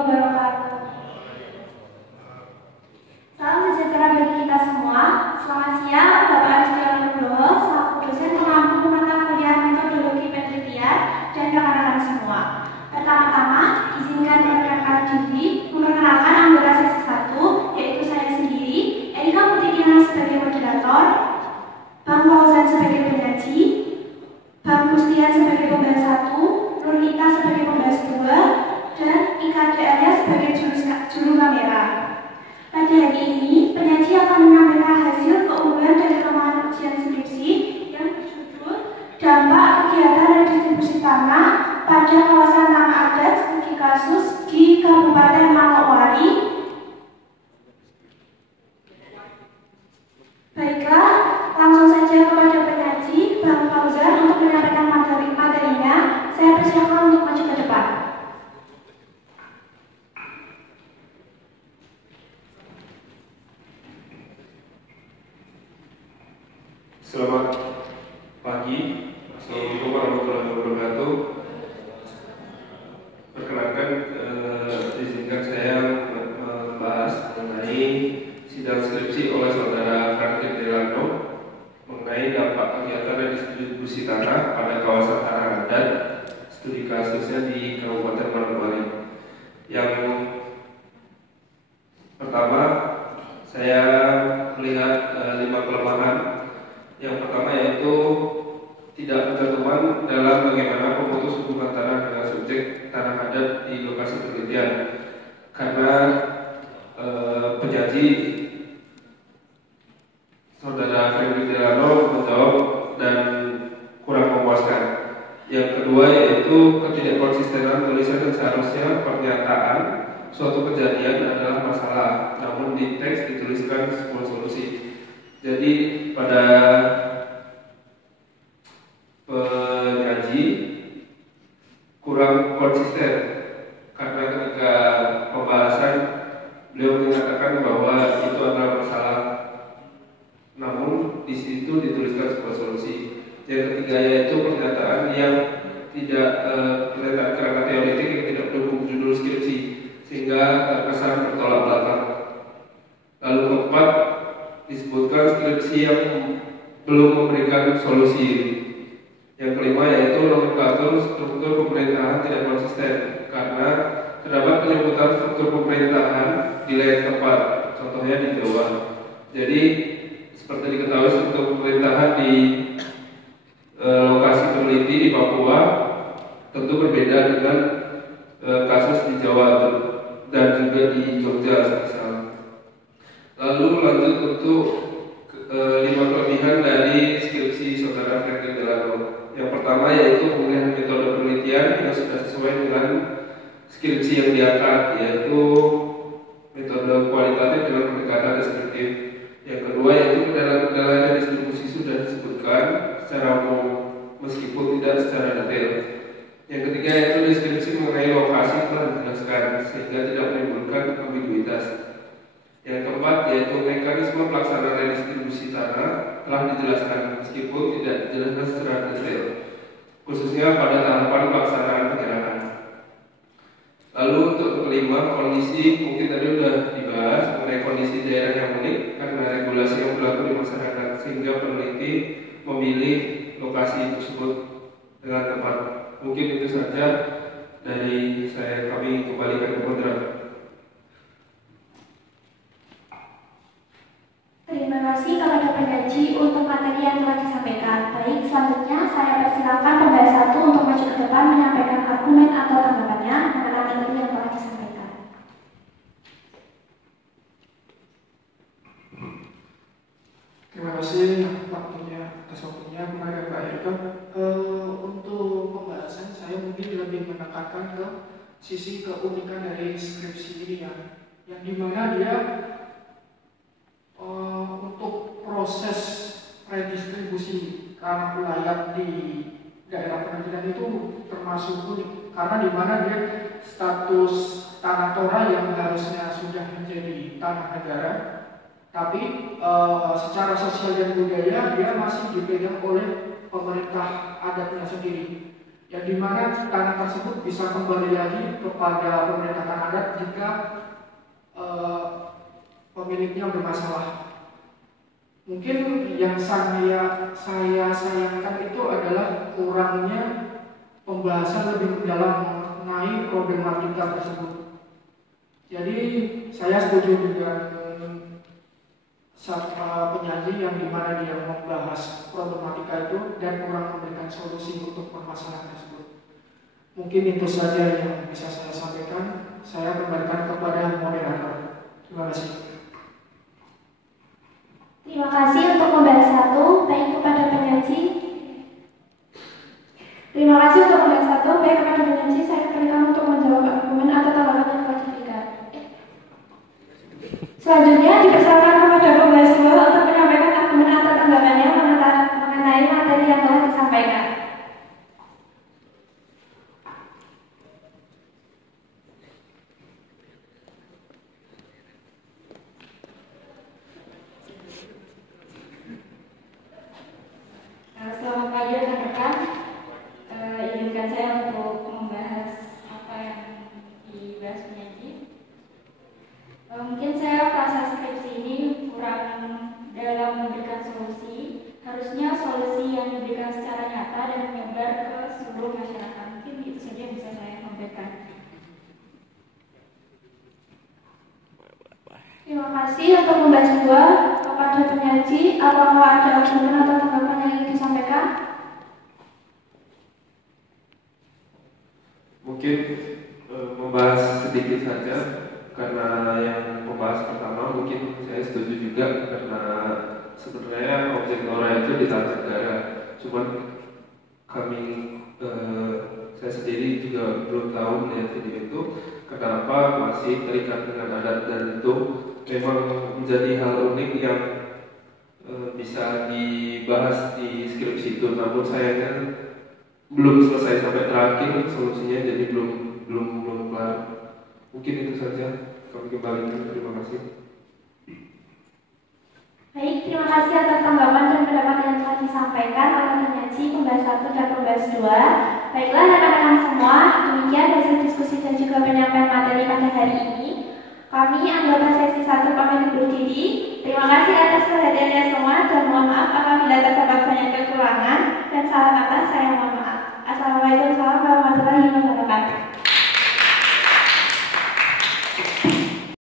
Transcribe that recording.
wabarakatuh. Salam sejahtera bagi kita semua. Selamat siang, Bapak Aristion Nugroho, selaku dosen pengampu mata kuliah metodologi penelitian dan rekan-rekan semua. Pertama-tama, izinkan perkenalkan diri, memperkenalkan anggota sesi 1, yaitu saya sendiri, Erika Putri sebagai moderator, Bang Fauzan sebagai penyaji, Bang Gustian sebagai pembahas 1, Nurita sebagai pembahas 2, dan Ika Arya sebagai juru kamera. Pada hari ini, penyaji akan menyampaikan hasil keunggulan dari kelemahan ujian skripsi yang berjudul Dampak Kegiatan Redistribusi Tanah pada Kawasan Tanah Adat Studi Kasus di Kabupaten Manokwari. Baiklah, langsung saja kepada penyaji, Bang Fauzan, untuk menyampaikan materinya. Saya persilakan untuk maju ke depan. Selamat pagi, Assalamualaikum warahmatullahi wabarakatuh. Perkenalkan, izinkan saya membahas mengenai sidang skripsi oleh saudara Franklin Delano mengenai dampak kegiatan redistribusi tanah pada kawasan tanah adat, studi kasusnya di Kabupaten Manokwari. Yang pertama, saya melihat 5 kelemahan. Yang pertama yaitu tidak ketentuan dalam bagaimana pemutus hubungan tanah dengan subjek tanah adat di lokasi penelitian, karena penyaji saudara Fredrik Delano menjawab dan kurang memuaskan. Yang kedua yaitu ketidakkonsistenan tulisan yang seharusnya pernyataan suatu kejadian adalah masalah, namun di teks dituliskan sebuah solusi. Jadi pada penyaji kurang konsisten, karena ketika pembahasan beliau mengatakan bahwa itu adalah masalah, namun di situ dituliskan sebuah solusi. Yang ketiga yaitu pernyataan yang tidak pernyataan kerangka teoretik yang tidak mendukung judul skripsi, sehingga terkesan bertolak belakang. Lalu keempat, disebutkan skripsi yang belum memberikan solusi. Yang kelima yaitu nomenklatur struktur pemerintahan tidak konsisten, karena terdapat penyebutan struktur pemerintahan di lain tempat, contohnya di Jawa. Jadi seperti diketahui struktur pemerintahan di lokasi peneliti di Papua tentu berbeda dengan kasus di Jawa dan juga di Jogja misalnya. Lalu lanjut untuk 5 kelebihan dari skripsi saudara Franklin Delano. Yang pertama yaitu pemilihan metode penelitian yang sudah sesuai dengan skripsi yang diangkat, yaitu metode kualitatif dengan pendekatan deskriptif. Yang kedua yaitu kendala-kendala dan distribusi sudah disebutkan secara umum meskipun tidak secara detail. Yang ketiga yaitu deskripsi mengenai lokasi telah dijelaskan sehingga tidak menimbulkan ambiguitas. Yang keempat yaitu mekanisme pelaksanaan redistribusi tanah telah dijelaskan meskipun tidak dijelaskan secara detail, khususnya pada tahapan pelaksanaan penyerahan. Lalu untuk kelima, kondisi mungkin tadi sudah dibahas mengenai kondisi daerah yang unik karena regulasi yang berlaku di masyarakat, sehingga peneliti memilih lokasi tersebut dengan tepat. Mungkin itu saja dari saya, kami kembalikan ke moderator. Terima kasih kepada penyaji untuk materi yang telah disampaikan. Baik, selanjutnya saya persilakan pembahas 1 untuk maju ke depan menyampaikan argumen atau tanggapannya mengenai materi yang telah disampaikan. Terima kasih waktunya atas waktunya kepada Mbak Erika. Untuk pembahasan saya mungkin lebih menekankan ke sisi keunikan dari skripsi ini yang dimana dia untuk proses redistribusi tanah wilayah di daerah penelitian itu termasuk unik, karena dimana dia status tanah tora yang harusnya sudah menjadi tanah negara, tapi secara sosial dan budaya dia masih dipegang oleh pemerintah adatnya sendiri. yang dimana tanah tersebut bisa kembali lagi kepada pemerintahan adat jika pemiliknya bermasalah. Mungkin yang saya sayangkan itu adalah kurangnya pembahasan lebih mendalam mengenai problematika tersebut. Jadi saya setuju dengan penyaji yang dimana dia membahas problematika itu dan kurang memberikan solusi untuk permasalahan tersebut. Mungkin itu saja yang bisa saya sampaikan. Saya kembalikan kepada moderator. Terima kasih. Terima kasih untuk membahas satu, baik kepada penyaji. Terima kasih untuk membahas satu, baik kepada penyaji. Saya persilakan untuk menjawab argumen atau tanggapan yang telah diberikan. Selanjutnya dipersilakan kepada pembahas dua untuk menyampaikan argumen atau tanggapannya mengenai materi yang telah disampaikan. Selamat pagi rekan-rekan. Izinkan saya untuk membahas apa yang dibahas penyaji. Mungkin saya proses skripsi ini kurang dalam memberikan solusi. Harusnya solusi yang diberikan secara nyata dan menyebar ke seluruh masyarakat. Mungkin itu saja yang bisa saya sampaikan. Terima kasih untuk membahas dua kepada penyaji. Apakah ada argumen atau tanggapan yang ingin disampaikan? Mungkin membahas sedikit saja karena yang pembahas pertama mungkin saya setuju juga karena sebenarnya objek Nora itu di tanah negara. Cuman kami saya sendiri juga belum tahu melihat video itu kenapa masih terikat dengan adat dan itu memang menjadi hal unik yang bisa dibahas di skripsi itu. Namun sayangnya belum selesai sampai terakhir solusinya, jadi belum kelar. Mungkin itu saja. Kami kembali. Terima kasih. Baik, terima kasih atas tanggapan dan pendapat yang telah disampaikan oleh penyaji pembahas 1 dan pembahas 2. Baiklah rekan-rekan semua, demikian hasil diskusi dan juga penyampaian materi pada hari ini. Kami anggota sesi 1 pamit undur diri. Terima kasih atas perhatiannya semua dan mohon maaf apabila terdapat banyak kekurangan dan salah kata saya mohon maaf. Assalamualaikum warahmatullahi wabarakatuh.